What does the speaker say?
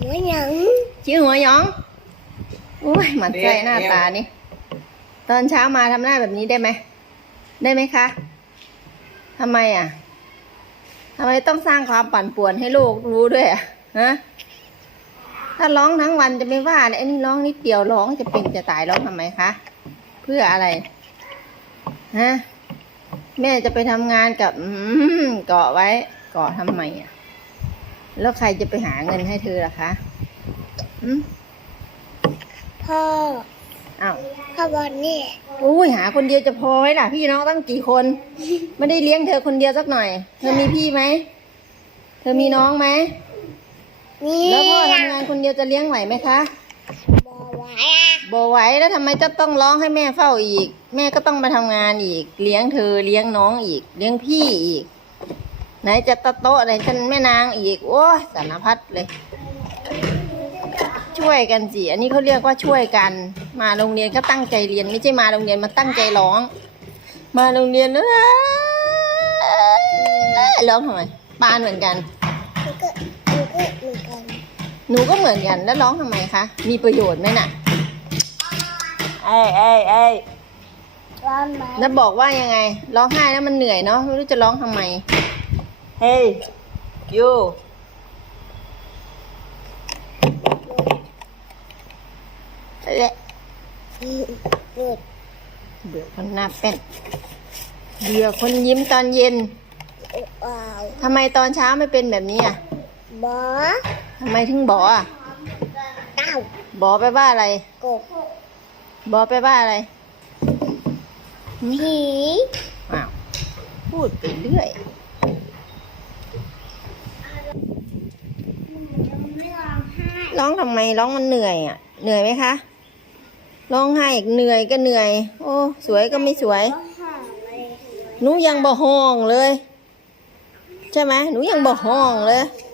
หัวหยังชื่อหัวหยองอุ้ยหมันใจหน้าตานี่ ตอนเช้ามาทำหน้าแบบนี้ได้ไหม ได้ไหมคะทำไมอะทำไมต้องสร้างความปั่นป่วนให้ลูกรู้ด้วยอะฮะถ้าร้องทั้งวันจะไม่ว่าเลยไอ้นี่ร้องนิดเดียวร้องจะเป็นจะตายร้องทำไมคะ เพื่ออะไรฮะแม่จะไปทำงานกับอืมเกาะไว้เกาะทำไมอะ แล้วใครจะไปหาเงินให้เธอล่ะคะอืมพ่ออ้าวพ่อบอลนี่อุ้ยหาคนเดียวจะพอไหมล่ะ พี่น้องตั้งกี่คน ไม่ได้เลี้ยงเธอคนเดียวสักหน่อย เธอมีพี่ไหม เธอมีน้องไหมนี่แล้วพ่อทำงานคนเดียวจะเลี้ยงไหวไหมคะบอไว้อะบอไหวแล้วทำไมจะต้องร้องให้แม่เฝ้าอีก แม่ก็ต้องมาทำงานอีก เลี้ยงเธอเลี้ยงน้องอีก เลี้ยงพี่อีก ไหนจะตะโต๊ะไหนจะแม่นางอีก โอ้ยสารพัดเลย ช่วยกันสิ อันนี้เขาเรียกว่าช่วยกัน มาโรงเรียนก็ตั้งใจเรียน ไม่ใช่มาโรงเรียนมาตั้งใจร้อง มาโรงเรียนเอ้ยร้องทำไมปานเหมือนกันมันก็มันก็เหมือนกัน หนูก็เหมือนกันแล้วร้องทำไมคะ มีประโยชน์ไหมน่ะเอ้ยเอ้ยเอ้ยร้อนไหมแล้วบอกว่ายังไง ร้องไห้แล้วมันเหนื่อยเนาะไม่รู้จะร้องทำไม เฮ้ยยูเละหยุดเบื่อคนหน้าเป็นเบื่อคนยิ้มตอนเย็นว้าวทำไมตอนเช้าไม่เป็นแบบนี้อะบอทำไมถึงบออะเต้าบอไปว่าอะไรกบบอไปว่าอะไรผีอ้าวพูดไปเรื่อย ไม่ร้องไห้ ร้องทำไมร้องมันเหนื่อยอะ เหนื่อยไหมคะ ร้องไห้อีกเหนื่อยก็เหนื่อย โอ้ สวยก็ไม่สวยร้องไห้เลยหนูยังบ่ห้องเลย ใช่ไหมหนูยังบ่ห้องเลยร